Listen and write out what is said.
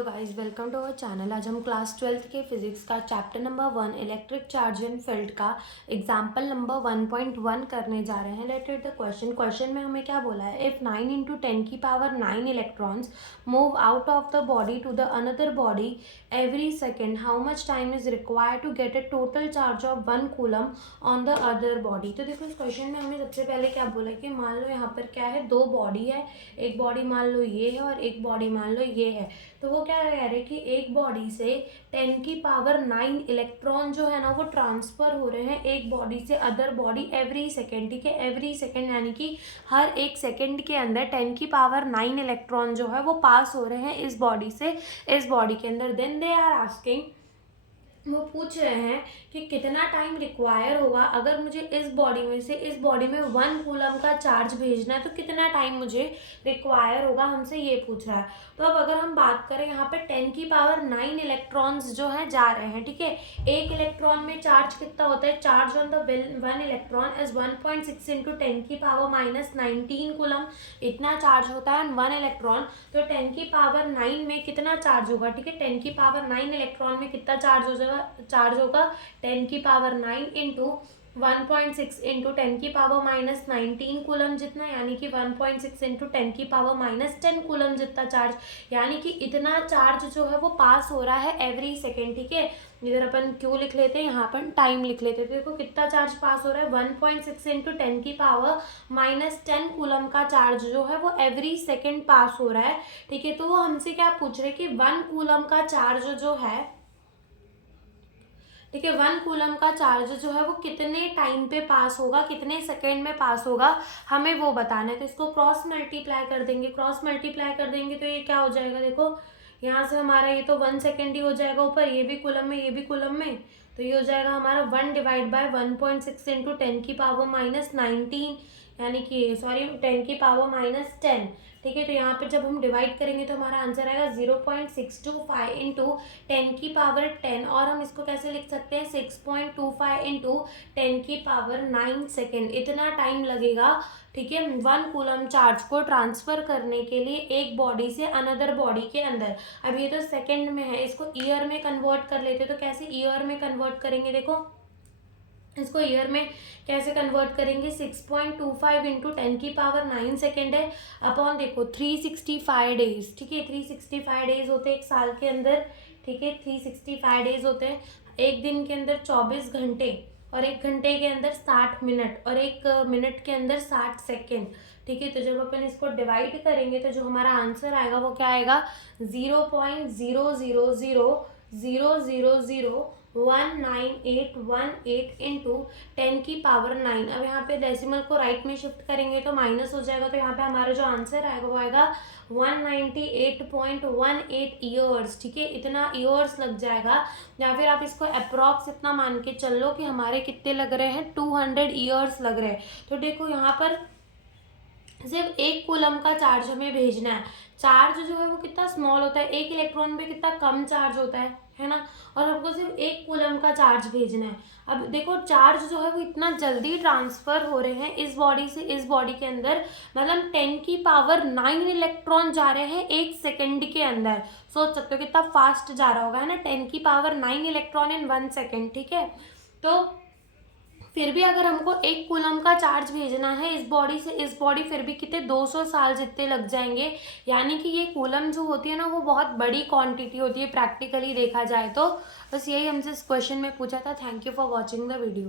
Hello guys, welcome to our channel. आज हम class 12th के फिजिक्स का chapter number 1 electric charge and field का एग्जाम्पल नंबर 1.1 करने जा रहे हैं। लेट्स रीड द क्वेश्चन में हमें क्या बोला है। इफ 9 इंटू 10 की power 9 electrons move out of the body to the another body every second, how much time is required to get a total charge of 1 coulomb on the other body. तो देखो इस question में हमें सबसे पहले क्या बोला है कि मान लो यहाँ पर क्या है, दो बॉडी है। एक बॉडी मान लो ये है और एक बॉडी मान लो ये है। तो वो क्या कह रहे हैं कि एक बॉडी से 10 की पावर 9 इलेक्ट्रॉन जो है ना वो ट्रांसफर हो रहे हैं एक बॉडी से अदर बॉडी एवरी सेकेंड। ठीक है, एवरी सेकेंड यानी कि हर एक सेकेंड के अंदर 10 की पावर 9 इलेक्ट्रॉन जो है वो पास हो रहे हैं इस बॉडी से इस बॉडी के अंदर। देन दे आर आस्किंग, वो पूछ रहे हैं कि कितना टाइम रिक्वायर होगा अगर मुझे इस बॉडी में से इस बॉडी में 1 कूलम का चार्ज भेजना है, तो कितना टाइम मुझे रिक्वायर होगा, हमसे ये पूछ रहा है। तो अब अगर हम बात करें यहाँ पे 10 की पावर 9 इलेक्ट्रॉन्स जो हैं जा रहे हैं। ठीक है, एक इलेक्ट्रॉन में चार्ज कितना होता है, charge on the 1 electron is 1.6 into 10 की पावर माइनस 19 कूलम, इतना चार्ज होता है 1 इलेक्ट्रॉन। तो 10 की पावर 9 में कितना चार्ज होगा। ठीक है, 10 की पावर 9 इलेक्ट्रॉन में कितना चार्ज होगा 10 की पावर 9 इंटू 1.6 इंटू 10 की पावर माइनस 19 कूलम जितना, यानी कि 1.6 इंटू 10 की पावर माइनस 10 कूलम जितना चार्ज, यानी कि इतना चार्ज जो है वो पास हो रहा है एवरी सेकेंड। ठीक है, इधर अपन क्यू लिख लेते हैं, यहाँ पर टाइम लिख लेते हैं। तो देखो कितना चार्ज पास हो रहा है, 1.6 इंटू 10 की पावर माइनस 10 कूलम का चार्ज जो है वो एवरी सेकेंड पास हो रहा है। ठीक है, तो वो हमसे क्या पूछ रहे कि 1 कूलम का चार्ज जो है, ठीक है, 1 कूलम का चार्ज जो है वो कितने टाइम पे पास होगा, कितने सेकेंड में पास होगा, हमें वो बताना है। तो इसको क्रॉस मल्टीप्लाई कर देंगे तो ये क्या हो जाएगा, देखो यहाँ से हमारा ये तो 1 सेकेंड ही हो जाएगा, ऊपर ये भी कूलम में ये भी कूलम में, तो ये हो जाएगा हमारा 1 डिवाइड बाय 1.6 इंटू 10 की पावर माइनस 19, यानी कि सॉरी 10 की पावर माइनस 10। ठीक है, तो यहाँ पे जब हम डिवाइड करेंगे तो हमारा आंसर आएगा 0.625 इंटू 10 की पावर 10, और हम इसको कैसे लिख सकते हैं 6.25 इंटू 10 की पावर 9 सेकेंड, इतना टाइम लगेगा। ठीक है, 1 कूलम चार्ज को ट्रांसफर करने के लिए एक बॉडी से अनदर बॉडी के अंदर। अब ये तो सेकेंड में है, इसको ईयर में कन्वर्ट कर लेते, तो कैसे ईयर में कन्वर्ट करेंगे, देखो इसको ईयर में कैसे कन्वर्ट करेंगे, 6.25 इंटू 10 की पावर 9 सेकेंड है अपॉन देखो 365 डेज। ठीक है, 365 डेज होते हैं एक साल के अंदर। ठीक है, 365 डेज होते हैं, एक दिन के अंदर 24 घंटे, और एक घंटे के अंदर 60 मिनट, और एक मिनट के अंदर 60 सेकेंड। ठीक है, तो जब अपन इसको डिवाइड करेंगे तो जो हमारा आंसर आएगा वो क्या आएगा, 0.00001918 इंटू 10 की पावर 9। अब यहाँ पे डेसिमल को राइट में शिफ्ट करेंगे तो माइनस हो जाएगा, तो यहाँ पे हमारा जो आंसर आएगा वो आएगा 198.18 ईयर्स। ठीक है, इतना ईयर्स लग जाएगा, या फिर आप इसको अप्रॉक्स इतना मान के चल लो कि हमारे कितने लग रहे हैं, 200 ईयर्स लग रहे हैं। तो देखो यहाँ पर सिर्फ एक कूलम का चार्ज हमें भेजना है, चार्ज जो है वो कितना स्मॉल होता है, एक इलेक्ट्रॉन पे कितना कम चार्ज होता है ना, और हमको सिर्फ एक कूलम का चार्ज भेजना है। अब देखो चार्ज जो है वो इतना जल्दी ट्रांसफर हो रहे हैं इस बॉडी से इस बॉडी के अंदर, मतलब 10 की पावर 9 इलेक्ट्रॉन जा रहे हैं एक सेकेंड के अंदर। सोच सकते हो कितना फास्ट जा रहा होगा, है ना, 10 की पावर 9 इलेक्ट्रॉन इन 1 सेकेंड। ठीक है, तो फिर भी अगर हमको एक कूलम का चार्ज भेजना है इस बॉडी से इस बॉडी, फिर भी कितने 200 साल जितने लग जाएंगे। यानी कि ये कूलम जो होती है ना वो बहुत बड़ी क्वांटिटी होती है प्रैक्टिकली देखा जाए तो। बस यही हमसे इस क्वेश्चन में पूछा था। Thank you for watching the video.